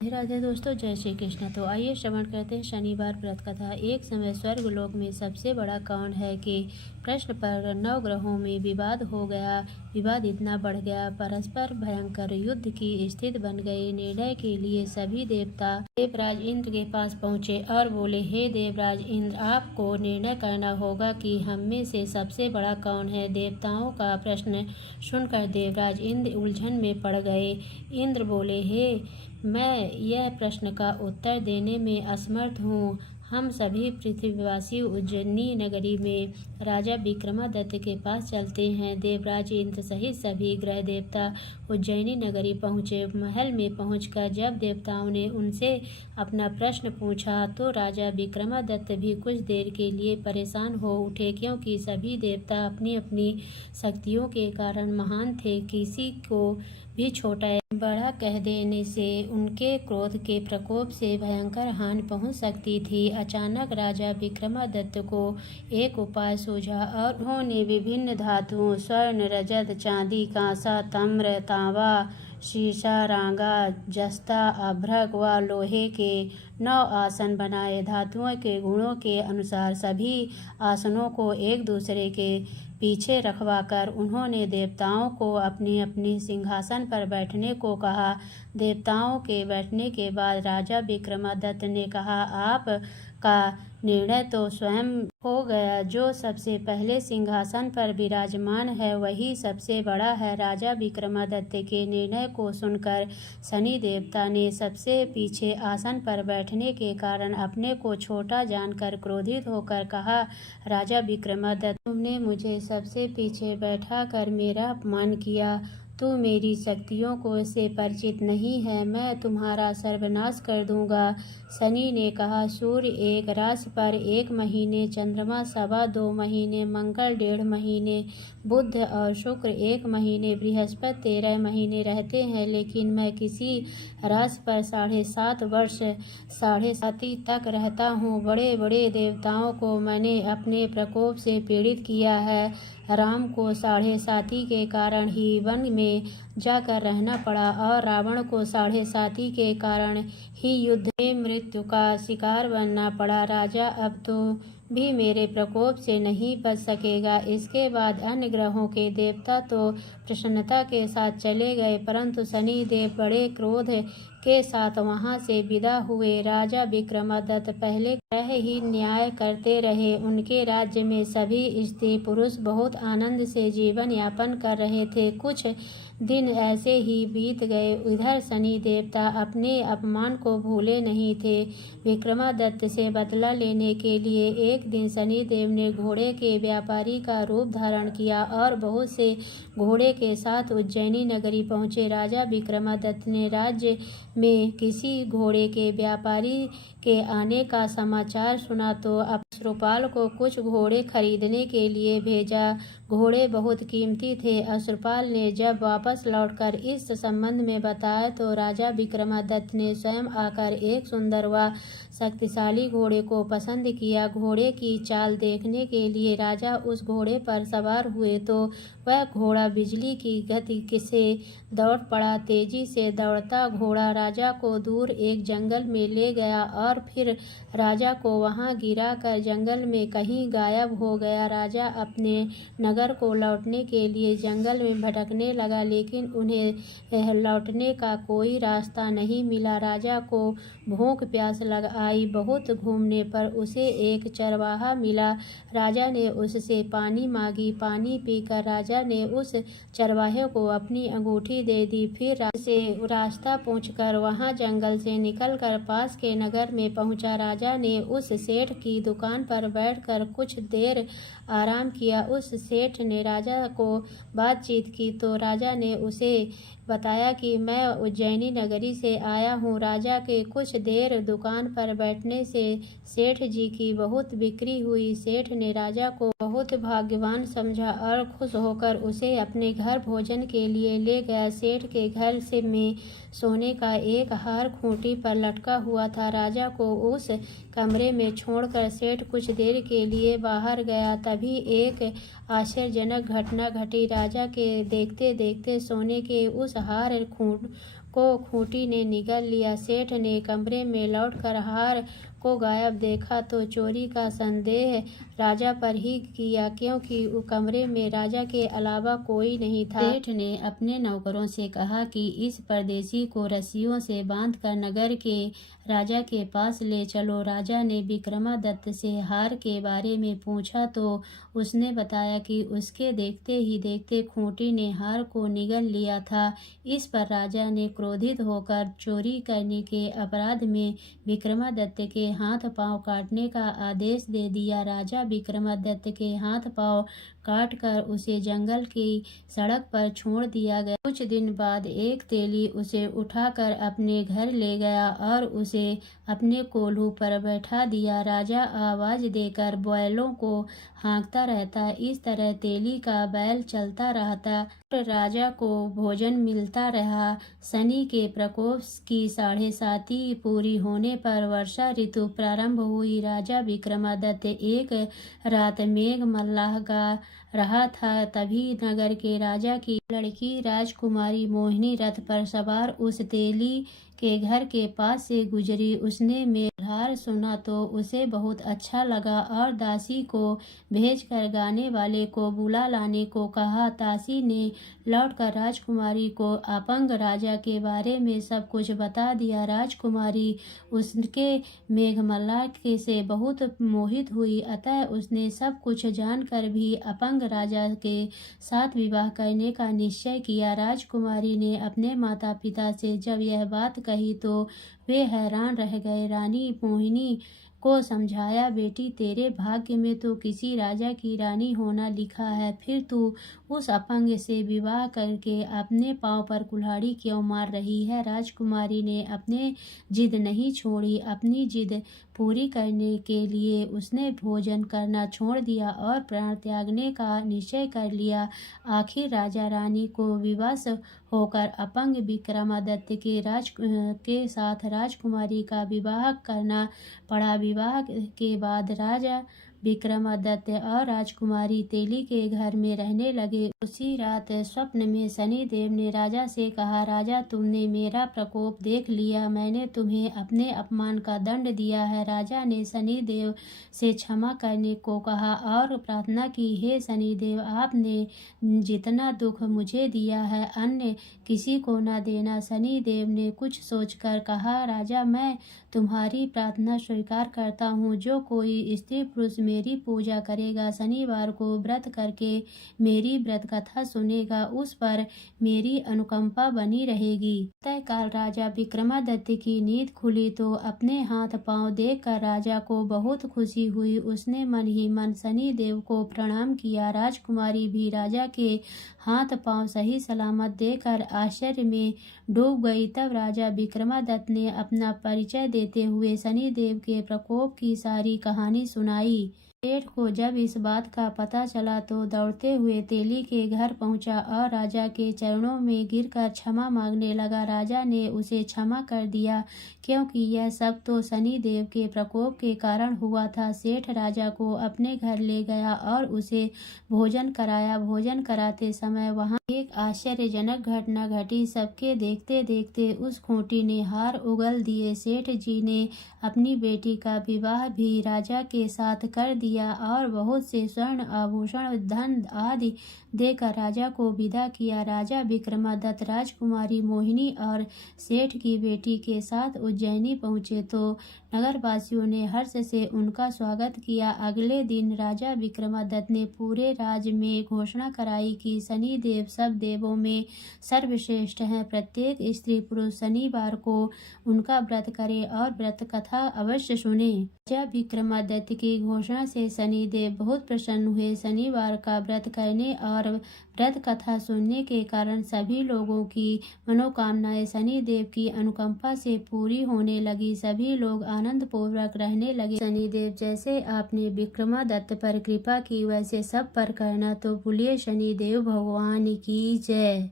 राधे राधे दोस्तों, जय श्री कृष्ण। तो आइए श्रवण करते हैं शनिवार व्रत कथा। एक समय स्वर्गलोक में सबसे बड़ा कौन है कि प्रश्न पर 9 ग्रहों में विवाद हो गया। विवाद इतना बढ़ गया, परस्पर भयंकर युद्ध की स्थिति बन गई। निर्णय के लिए सभी देवता देवराज इंद्र के पास पहुँचे और बोले, हे देवराज इंद्र, आपको निर्णय करना होगा कि हम में से सबसे बड़ा कौन है। देवताओं का प्रश्न सुनकर देवराज इंद्र उलझन में पड़ गए। इंद्र बोले, हे मैं यह प्रश्न का उत्तर देने में असमर्थ हूँ। हम सभी पृथ्वीवासी उज्जैनी नगरी में राजा विक्रमादित्य के पास चलते हैं। देवराज इंद्र सहित सभी ग्रह देवता उज्जैनी नगरी पहुँचे। महल में पहुंचकर जब देवताओं ने उनसे अपना प्रश्न पूछा तो राजा विक्रमादित्य भी कुछ देर के लिए परेशान हो उठे, क्योंकि सभी देवता अपनी अपनी शक्तियों के कारण महान थे। किसी को भी छोटा बड़ा कह देने से उनके क्रोध के प्रकोप से भयंकर हानि पहुंच सकती थी। अचानक राजा विक्रमादित्य को एक उपाय सूझा और उन्होंने विभिन्न धातुओं स्वर्ण, रजत, चांदी, कांसा, ताम्र, तांबा, शीशा, रांगा, जस्ता, अभ्रक व लोहे के 9 आसन बनाए। धातुओं के गुणों के अनुसार सभी आसनों को एक दूसरे के पीछे रखवाकर उन्होंने देवताओं को अपने अपने सिंहासन पर बैठने को कहा। देवताओं के बैठने के बाद राजा विक्रमादित्य ने कहा, आप का निर्णय तो स्वयं हो गया। जो सबसे पहले सिंहासन पर विराजमान है वही सबसे बड़ा है। राजा विक्रमादित्य के निर्णय को सुनकर शनि देवता ने सबसे पीछे आसन पर बैठने के कारण अपने को छोटा जानकर क्रोधित होकर कहा, राजा विक्रमादित्य, तुमने मुझे सबसे पीछे बैठा कर मेरा अपमान किया। तू मेरी शक्तियों को से परिचित नहीं है, मैं तुम्हारा सर्वनाश कर दूंगा। शनि ने कहा, सूर्य एक राशि पर 1 महीने, चंद्रमा 2.25 महीने, मंगल 1.5 महीने, बुध और शुक्र 1 महीने, बृहस्पति 13 महीने रहते हैं, लेकिन मैं किसी राशि पर 7.5 वर्ष 7.5 तक रहता हूँ। बड़े बड़े देवताओं को मैंने अपने प्रकोप से पीड़ित किया है। राम को 7.5 के कारण ही वन में जाकर रहना पड़ा और रावण को 7.5 के कारण ही युद्ध में मृत्यु का शिकार बनना पड़ा। राजा अब तो भी मेरे प्रकोप से नहीं बच सकेगा। इसके बाद अन्य ग्रहों के देवता तो प्रसन्नता के साथ चले गए, परंतु शनि देव बड़े क्रोध के साथ वहां से विदा हुए। राजा विक्रमादित्य पहले ग्रह ही न्याय करते रहे। उनके राज्य में सभी स्त्री पुरुष बहुत आनंद से जीवन यापन कर रहे थे। कुछ दिन ऐसे ही बीत गए। इधर शनि देवता अपने अपमान को भूले नहीं थे। विक्रमादित्य से बदला लेने के लिए एक दिन शनि देव ने घोड़े के व्यापारी का रूप धारण किया और बहुत से घोड़े के साथ उज्जैनी नगरी पहुँचे। राजा विक्रमादित्य ने राज्य में किसी घोड़े के व्यापारी के आने का समाचार सुना तो अश्रुपाल को कुछ घोड़े खरीदने के लिए भेजा। घोड़े बहुत कीमती थे। अश्रुपाल ने जब वापस लौटकर इस संबंध में बताया तो राजा विक्रमादित्य ने स्वयं आकर एक सुंदर व शक्तिशाली घोड़े को पसंद किया। घोड़े की चाल देखने के लिए राजा उस घोड़े पर सवार हुए तो वह घोड़ा बिजली की गति से दौड़ पड़ा। तेजी से दौड़ता घोड़ा राजा को दूर एक जंगल में ले गया और फिर राजा को वहां गिरा कर जंगल में कहीं गायब हो गया। राजा अपने नगर को लौटने के लिए जंगल में भटकने लगा, लेकिन उन्हें लौटने का कोई रास्ता नहीं मिला। राजा को भूख प्यास लग आई। बहुत घूमने पर उसे एक चरवाहा मिला। राजा ने उससे पानी मांगी। पानी पीकर राजा ने उस चरवाहे को अपनी अंगूठी दे दी। फिर से रास्ता पूछकर वहां जंगल से निकलकर पास के नगर में पहुंचा। राजा ने उस सेठ की दुकान पर बैठकर कुछ देर आराम किया। उस सेठ ने राजा को बातचीत की तो राजा ने उसे बताया कि मैं उज्जैनी नगरी से आया हूँ। राजा के कुछ देर दुकान पर बैठने से सेठ जी की बहुत बिक्री हुई। सेठ ने राजा को बहुत भाग्यवान समझा और खुश होकर उसे अपने घर भोजन के लिए ले गया। सेठ के घर से में सोने का एक हार खूंटी पर लटका हुआ था। राजा को उस कमरे में छोड़कर सेठ कुछ देर के लिए बाहर गया। तभी एक आश्चर्यजनक घटना घटी। राजा के देखते देखते सोने के उस हार को खूंटी ने निगल लिया। सेठ ने कमरे में लौटकर हार को गायब देखा तो चोरी का संदेह राजा पर ही किया, क्योंकि कमरे में राजा के अलावा कोई नहीं था। सेठ ने अपने नौकरों से कहा कि इस परदेसी को रस्सियों से बांधकर नगर के राजा के पास ले चलो। राजा ने विक्रमादित्य से हार के बारे में पूछा तो उसने बताया कि उसके देखते ही देखते खूंटी ने हार को निगल लिया था। इस पर राजा ने क्रोधित होकर चोरी करने के अपराध में विक्रमादित्य के हाथ पांव काटने का आदेश दे दिया। राजा विक्रमादित्य के हाथ पांव काटकर उसे जंगल की सड़क पर छोड़ दिया गया। कुछ दिन बाद एक तेली उसे उठाकर अपने घर ले गया और उसे अपने कोल्हू पर बैठा दिया। राजा आवाज देकर बैलों को हाँकता रहता। इस तरह तेली का बैल चलता रहता और राजा को भोजन मिलता रहा। शनि के प्रकोप की 7.5 पूरी होने पर वर्षा ऋतु प्रारंभ हुई। राजा विक्रमादित्य एक रात मेघ मल्लाह गा रहा था, तभी नगर के राजा की लड़की राजकुमारी मोहिनी रथ पर सवार उस तेली के घर के पास से गुजरी। उसने मेघधार सुना तो उसे बहुत अच्छा लगा और दासी को भेजकर गाने वाले को बुला लाने को कहा। दासी ने लौटकर राजकुमारी को अपंग राजा के बारे में सब कुछ बता दिया। राजकुमारी उसके मेघमल्लाह से बहुत मोहित हुई, अतः उसने सब कुछ जानकर भी अपंग राजा के साथ विवाह करने का निश्चय किया। राजकुमारी ने अपने माता पिता से जब यह बात कही तो वे हैरान रह गए। रानी मोहिनी को समझाया, बेटी तेरे भाग्य में तो किसी राजा की रानी होना लिखा है, फिर तू उस अपंग से विवाह करके अपने पांव पर कुल्हाड़ी क्यों मार रही है। राजकुमारी ने अपने जिद नहीं छोड़ी। अपनी जिद पूरी करने के लिए उसने भोजन करना छोड़ दिया और प्राण त्यागने का निश्चय कर लिया। आखिर राजा रानी को विवश होकर अपंग विक्रमादित्य के साथ राजकुमारी का विवाह करना पड़ा। विवाह के बाद राजा विक्रमादित्य और राजकुमारी तेली के घर में रहने लगे। उसी रात स्वप्न में शनिदेव ने राजा से कहा, राजा तुमने मेरा प्रकोप देख लिया, मैंने तुम्हें अपने अपमान का दंड दिया है। राजा ने शनिदेव से क्षमा करने को कहा और प्रार्थना की, हे शनिदेव आपने जितना दुख मुझे दिया है अन्य किसी को न देना। शनिदेव ने कुछ सोचकर कहा, राजा मैं तुम्हारी प्रार्थना स्वीकार करता हूँ। जो कोई स्त्री पुरुष मेरी पूजा करेगा, शनिवार को व्रत करके मेरी व्रत कथा सुनेगा, उस पर मेरी अनुकंपा बनी रहेगी। प्रातःकाल राजा विक्रमादित्य की नींद खुली तो अपने हाथ पांव देखकर राजा को बहुत खुशी हुई। उसने मन ही मन शनिदेव को प्रणाम किया। राजकुमारी भी राजा के हाथ पांव सही सलामत देखकर आश्चर्य में डूब गई। तब राजा विक्रमादित्य ने अपना परिचय देते हुए शनिदेव के प्रकोप की सारी कहानी सुनाई। सेठ को जब इस बात का पता चला तो दौड़ते हुए तेली के घर पहुंचा और राजा के चरणों में गिरकर क्षमा मांगने लगा। राजा ने उसे क्षमा कर दिया, क्योंकि यह सब तो शनिदेव के प्रकोप के कारण हुआ था। सेठ राजा को अपने घर ले गया और उसे भोजन कराया। भोजन कराते समय वहां एक आश्चर्यजनक घटना घटी। सबके देखते देखते उस खूंटी ने हार उगल दिए। सेठ जी ने अपनी बेटी का विवाह भी राजा के साथ कर दिया और बहुत से स्वर्ण आभूषण धन आदि देकर राजा को विदा किया। राजा विक्रमादित्य राजकुमारी मोहिनी और सेठ की बेटी के साथ उज्जैनी पहुँचे तो नगरवासियों ने हर्ष से उनका स्वागत किया। अगले दिन राजा विक्रमादित्य ने पूरे राज्य में घोषणा कराई कि शनिदेव सब देवों में सर्वश्रेष्ठ हैं। प्रत्येक स्त्री पुरुष शनिवार को उनका व्रत करे और व्रत कथा अवश्य सुने। राजा विक्रमादित्य की घोषणा से शनिदेव बहुत प्रसन्न हुए। शनिवार का व्रत करने और व्रत कथा सुनने के कारण सभी लोगों की मनोकामनाएं शनिदेव की अनुकंपा से पूरी होने लगी। सभी लोग आनंद पूर्वक रहने लगे। शनिदेव जैसे आपने विक्रमादित्य पर कृपा की वैसे सब पर करना। तो बोलिए शनिदेव भगवान की जय।